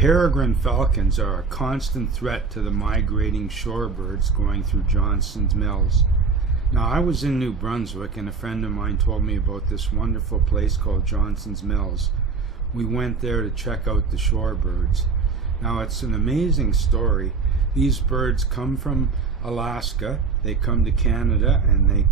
Peregrine falcons are a constant threat to the migrating shorebirds going through Johnston's mills. Now, I was in New Brunswick, and a friend of mine told me about this wonderful place called Johnston's Mills. We went there to check out the shorebirds. Now, it's an amazing story. These birds come from Alaska, they come to Canada, and they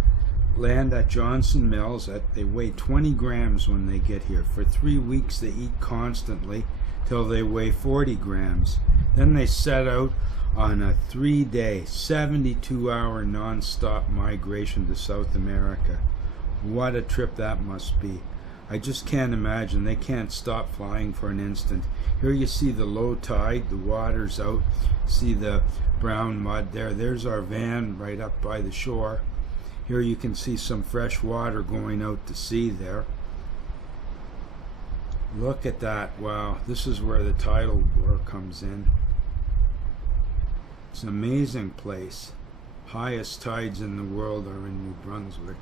land at Johnston Mills. They weigh 20 grams when they get here. For 3 weeks they eat constantly till they weigh 40 grams. Then they set out on a 3-day, 72-hour non-stop migration to South America. What a trip that must be. I just can't imagine. They can't stop flying for an instant. Here you see the low tide, the water's out. See the brown mud there. There's our van right up by the shore. Here you can see some fresh water going out to sea there. Look at that. Wow, this is where the tidal war comes in. It's an amazing place. Highest tides in the world are in New Brunswick.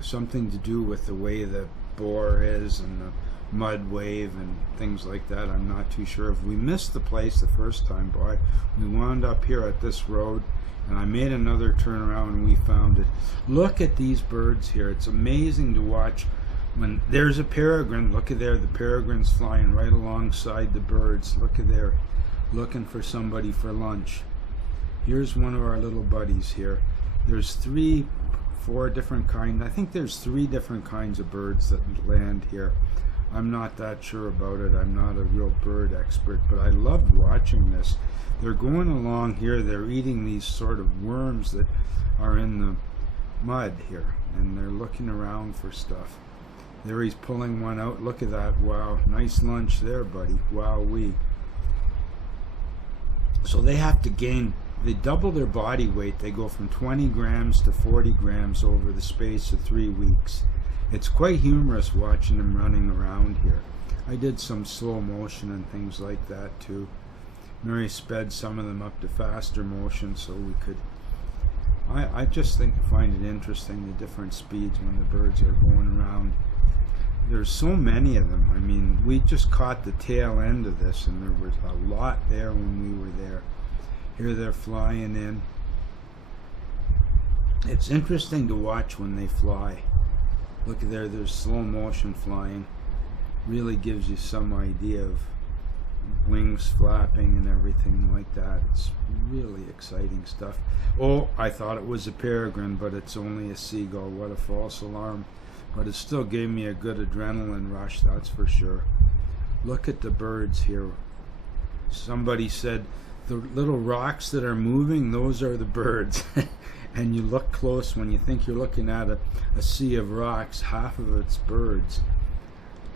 Something to do with the way the bore is and the mud wave and things like that. I'm not too sure. If we missed the place the first time by, we wound up here at this road, and I made another turnaround and we found it. Look at these birds here. It's amazing to watch. When there's a peregrine, look at there, the peregrine's flying right alongside the birds. Look at there, looking for somebody for lunch. Here's one of our little buddies here. There's 4 different kinds. I think there's 3 different kinds of birds that land here. I'm not that sure about it. I'm not a real bird expert, but I love watching this. They're going along here. They're eating these sort of worms that are in the mud here, and they're looking around for stuff. There he's pulling one out. Look at that. Wow, nice lunch there, buddy. Wowee. So they have to gain, they double their body weight. They go from 20 grams to 40 grams over the space of 3 weeks. It's quite humorous watching them running around here. I did some slow motion and things like that too. Mary sped some of them up to faster motion so we could. I just find it interesting, the different speeds when the birds are going around. There's so many of them. I mean, we just caught the tail end of this, and there was a lot there when we were there. Here they're flying in. It's interesting to watch when they fly. Look there, there's slow motion flying. Really gives you some idea of wings flapping and everything like that. It's really exciting stuff. Oh, I thought it was a peregrine, but it's only a seagull. What a false alarm. But it still gave me a good adrenaline rush, that's for sure. Look at the birds here. Somebody said the little rocks that are moving, those are the birds. And you look close, when you think you're looking at a sea of rocks, half of it's birds.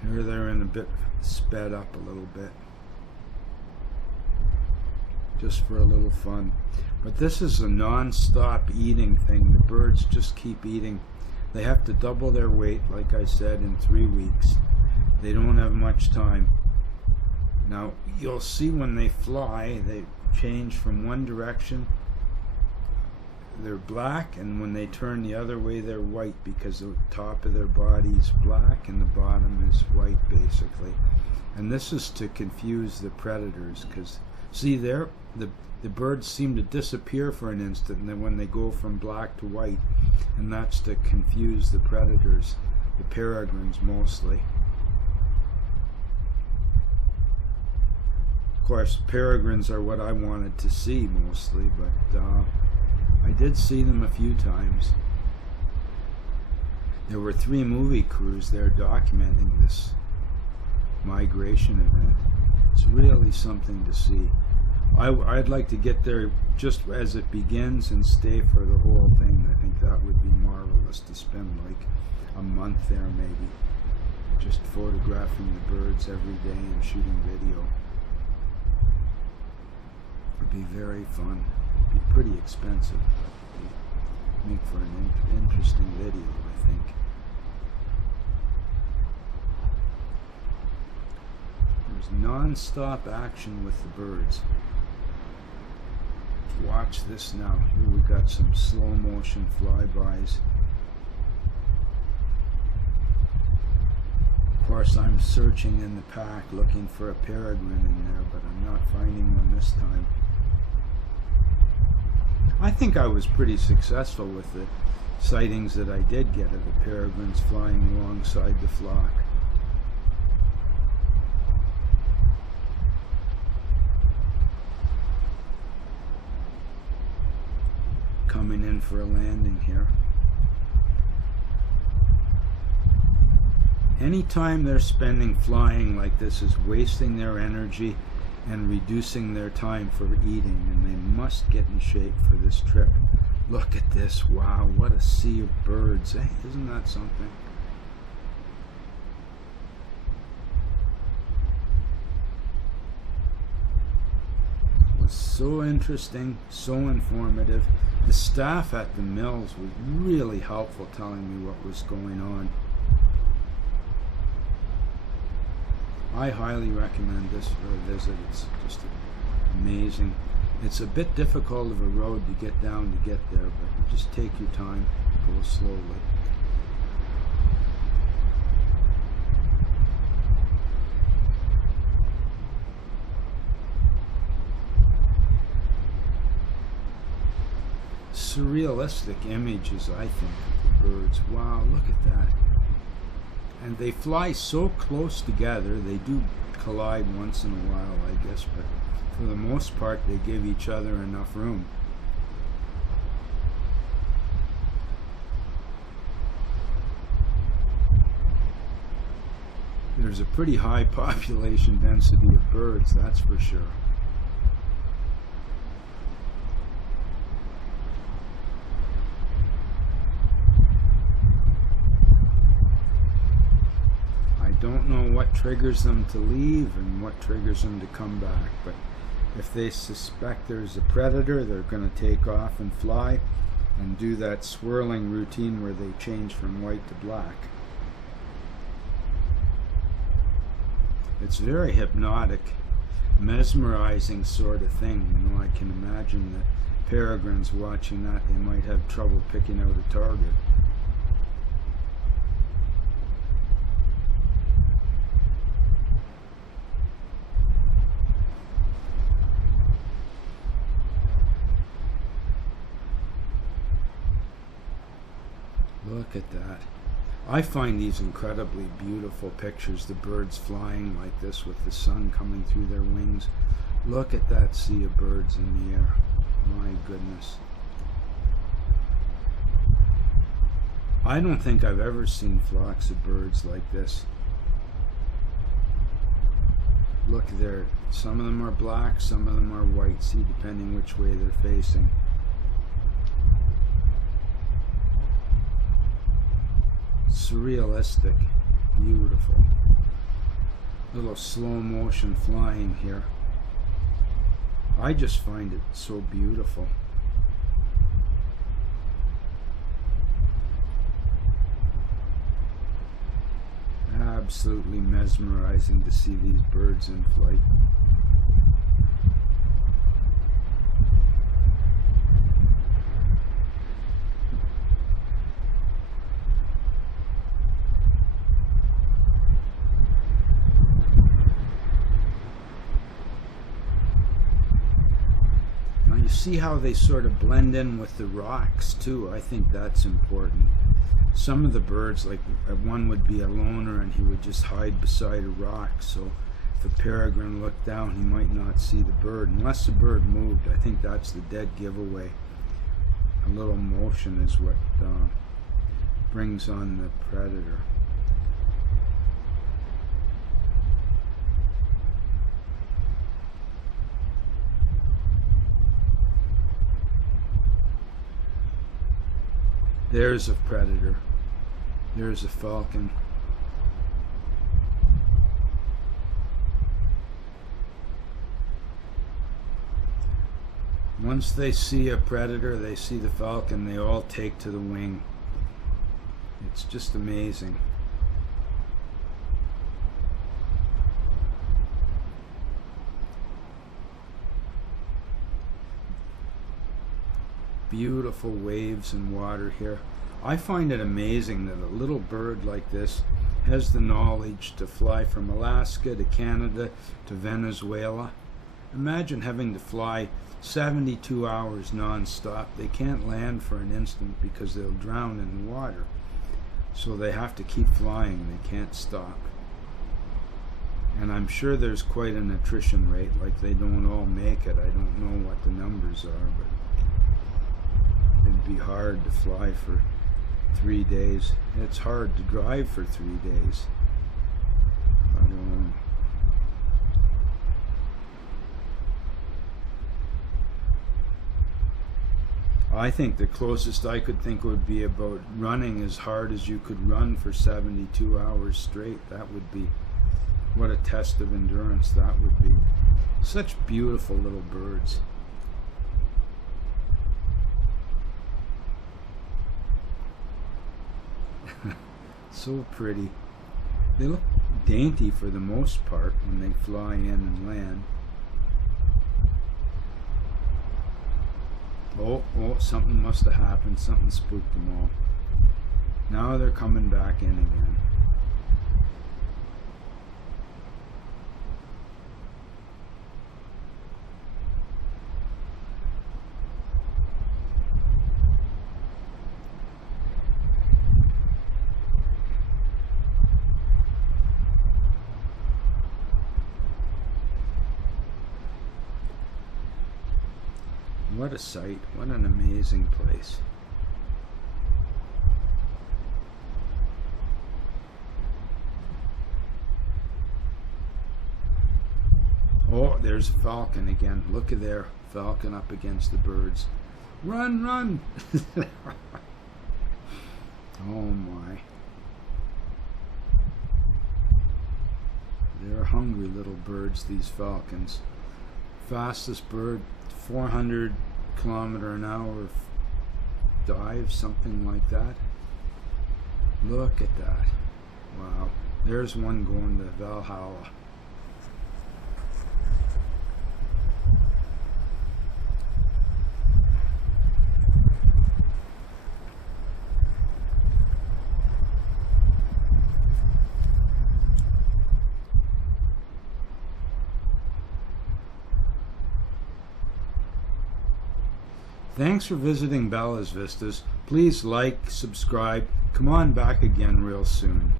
Here they're in a bit sped up a little bit, just for a little fun. But this is a non-stop eating thing. The birds just keep eating. They have to double their weight, like I said, in 3 weeks. They don't have much time. Now, you'll see when they fly, they change from one direction. They're black, and when they turn the other way, they're white, because the top of their body is black and the bottom is white, basically. And this is to confuse the predators, because see there, the birds seem to disappear for an instant, and then when they go from black to white, and that's to confuse the predators, the peregrines mostly. Of course, peregrines are what I wanted to see mostly, but I did see them a few times. There were 3 movie crews there documenting this migration event. It's really something to see. I'd like to get there just as it begins and stay for the whole thing. I think that would be marvelous, to spend like a month there maybe, just photographing the birds every day and shooting video. It'd be very fun. It'd be pretty expensive, but it'd make for an interesting video, I think. There's non-stop action with the birds. Watch this now. Here we got some slow motion flybys. Of course, course, I'm searching in the pack looking for a peregrine in there, but I'm not finding one this time. I think I was pretty successful with the sightings that I did get of the peregrines flying alongside the flock. Coming in for a landing here. Anytime they're spending flying like this is wasting their energy and reducing their time for eating, and they must get in shape for this trip. Look at this. Wow, what a sea of birds. Eh? Isn't that something? It was so interesting, so informative. The staff at the mills was really helpful telling me what was going on. I highly recommend this for a visit. It's just amazing. It's a bit difficult of a road to get down to get there, but you just take your time, go slowly. Surrealistic images, I think, of the birds. Wow, look at that. And they fly so close together. They do collide once in a while, I guess, but for the most part they give each other enough room. There's a pretty high population density of birds, that's for sure. Don't know what triggers them to leave and what triggers them to come back, but if they suspect there's a predator, they're going to take off and fly and do that swirling routine where they change from white to black. It's very hypnotic, mesmerizing sort of thing. You know, I can imagine that peregrines watching that, they might have trouble picking out a target. Look at that. I find these incredibly beautiful pictures, the birds flying like this with the sun coming through their wings. Look at that sea of birds in the air. My goodness. I don't think I've ever seen flocks of birds like this. Look there. Some of them are black, some of them are white. See, depending which way they're facing. Surrealistic, beautiful. Little slow motion flying here. I just find it so beautiful. Absolutely mesmerizing to see these birds in flight. You see how they sort of blend in with the rocks too. I think that's important. Some of the birds, like one would be a loner and he would just hide beside a rock, so if a peregrine looked down he might not see the bird unless the bird moved. I think that's the dead giveaway. A little motion is what brings on the predator. There's a predator. There's a falcon. Once they see a predator, they see the falcon, they all take to the wing. It's just amazing. Beautiful waves and water here. I find it amazing that a little bird like this has the knowledge to fly from Alaska to Canada to Venezuela. Imagine having to fly 72 hours non-stop. They can't land for an instant because they'll drown in the water. So they have to keep flying. They can't stop. And I'm sure there's quite an attrition rate, like they don't all make it. I don't know what the numbers are, but it'd be hard to fly for 3 days. It's hard to drive for 3 days. I think the closest I could think would be about running as hard as you could run for 72 hours straight. That would be, what a test of endurance that would be. Such beautiful little birds. So pretty. They look dainty for the most part when they fly in and land. Oh, something must have happened. Something spooked them all. Now they're coming back in again. What a sight. What an amazing place. Oh, there's a falcon again. Look at there. Falcon up against the birds. Run, run! Oh my. They're hungry little birds, these falcons. Fastest bird, 400-kilometer-an-hour dive, something like that. Look at that. Wow. There's one going to Valhalla. Thanks for visiting Bella's Vistas. Please like, subscribe. Come on back again real soon.